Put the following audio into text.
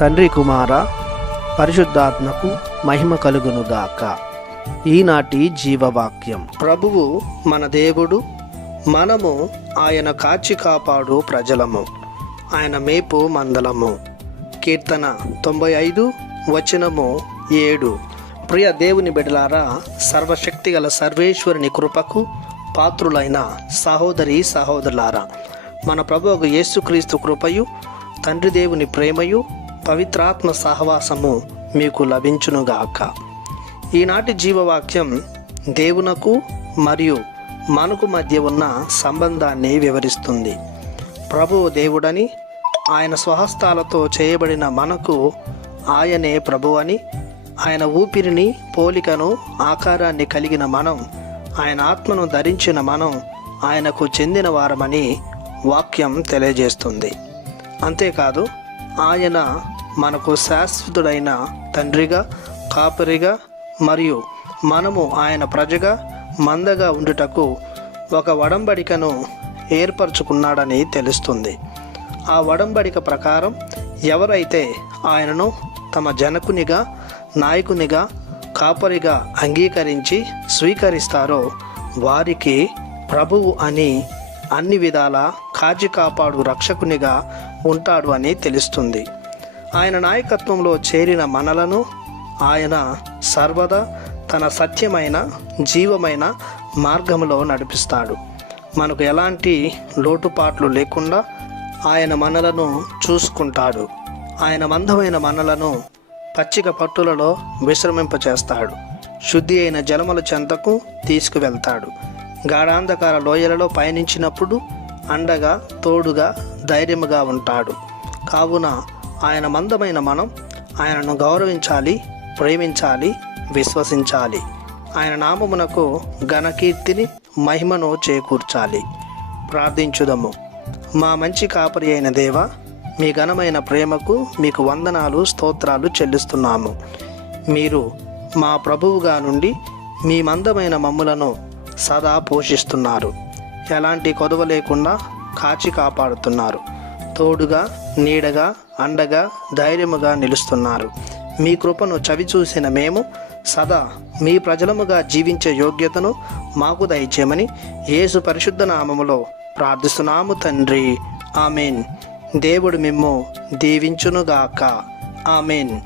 తండ్రి కుమార పరిశుద్ధాత్మకు మహిమ కలుగునుగాక. ఈనాటి జీవవాక్యం. ప్రభువు మన దేవుడు, మనము ఆయన కాచి కాపాడు ప్రజలము, ఆయన మేపు మందలము. కీర్తన 95:7. ప్రియ దేవుని బిడ్డలారా, సర్వశక్తిగల సర్వేశ్వరుని కృపకు పాత్రులైన సహోదరి సహోదరులారా, మన ప్రభువు యేసుక్రీస్తు కృపయు, తండ్రి దేవుని ప్రేమయు, పవిత్రాత్మ సహవాసము మీకు లభించునుగాక. ఈనాటి జీవవాక్యం దేవునకు మరియు మనకు మధ్య ఉన్న సంబంధాన్ని వివరిస్తుంది. ప్రభువు దేవుడని, ఆయన స్వహస్తాలతో చేయబడిన మనకు ఆయనే ప్రభు అని, ఆయన ఊపిరిని, పోలికను, ఆకారాన్ని కలిగిన మనం, ఆయన ఆత్మను ధరించిన మనం ఆయనకు చెందిన వారమని వాక్యం తెలియజేస్తుంది. అంతేకాదు, ఆయన మనకు శాశ్వతుడైన తండ్రిగా, కాపరిగా మరియు మనము ఆయన ప్రజగా, మందగా ఉండుటకు ఒక ఒడంబడికను ఏర్పరచుకున్నాడని తెలుస్తుంది. ఆ ఒడంబడిక ప్రకారం ఎవరైతే ఆయనను తమ జనకునిగా, నాయకునిగా, కాపరిగా అంగీకరించి స్వీకరిస్తారో వారికి ప్రభువు అని, అన్ని విధాల కాచి కాపాడు రక్షకునిగా ఉంటాడు అని తెలుస్తుంది. ఆయన నాయకత్వంలో చేరిన మనలను ఆయన సర్వదా తన సత్యమైన, జీవమైన మార్గంలో నడిపిస్తాడు. మనకు ఎలాంటి లోటుపాట్లు లేకుండా ఆయన మనలను చూసుకుంటాడు. ఆయన మందమైన మనలను పచ్చిక పట్టులలో విశ్రమింపచేస్తాడు. శుద్ధి అయిన జలముల చెంతకు తీసుకువెళ్తాడు. గాఢాంధకార లోయలలో పయనించినప్పుడు అండగా, తోడుగా, ధైర్యముగా ఉంటాడు. కావున ఆయన మందమైన మనం ఆయనను గౌరవించాలి, ప్రేమించాలి, విశ్వసించాలి. ఆయన నామమునకు ఘనకీర్తిని, మహిమను చేకూర్చాలి. ప్రార్థించుదము. మా మంచి కాపరి అయిన దేవ, మీ ఘనమైన ప్రేమకు మీకు వందనాలు, స్తోత్రాలు చెల్లిస్తున్నాము. మీరు మా ప్రభువుగా నుండి మీ మందమైన మమ్ములను సదా పోషిస్తున్నారు. ఎలాంటి కొదవ లేకుండా కాచి కాపాడుతున్నారు. తోడుగా, నీడగా, అండగా, ధైర్యముగా నిలుస్తున్నారు. మీ కృపను చవిచూసిన మేము సదా మీ ప్రజలముగా జీవించే యోగ్యతను మాకు దయచేయమని యేసు పరిశుద్ధ నామములో ప్రార్థిస్తున్నాము తండ్రి. ఆమెన్. దేవుడు మిమ్ము దీవించునుగాక. ఆమెన్.